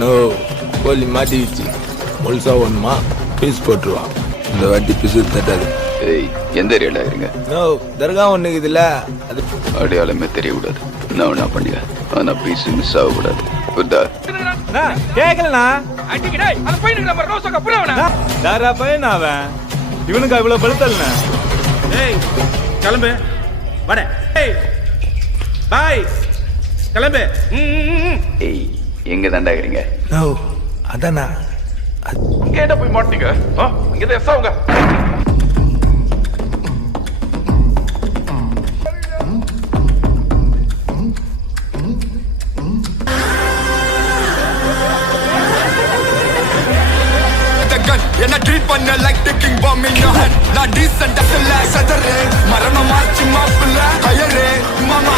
No கோழி மாட்டிக்கிச்சு முழுசா ஒண்ணுமா பீஸ் போட்டுருவான் இந்த வாட்டி பிசு தட்டாது. ஏய் எந்த ஏரியால இருங்க? நோ தர்கா ஒண்ணு இருக்குதுல்ல அது அடையாளமே தெரியக்கூடாது. நான் பண்ணிக்க ஆனா பீஸ் மிஸ் ஆகக்கூடாது. புரிதா? கேக்கலண்ணா அடிக்கடே அந்த பையனுக்கு நம்ம ரோசக்க புரியவனா தாரா பையன் அவன் இவனுக்கு இவ்வளவு பழுத்தல்ண்ணா. ஏய் கிளம்பு வாடே. ஏய் பாய் கிளம்பு. ஏய் எங்க தாண்டா இருக்கீங்க? நோ அதானா இங்க என்ன போய் மாட்டீங்க? இங்க தான் எஸ்ஸாவுங்க. என்ன ட்ரீட் பண்ண like taking palm in your hand. நான் டீசன்ட் அசல்ல சதரே மரணமாச்சு மாப்பிள்ள ஹையரே மாமா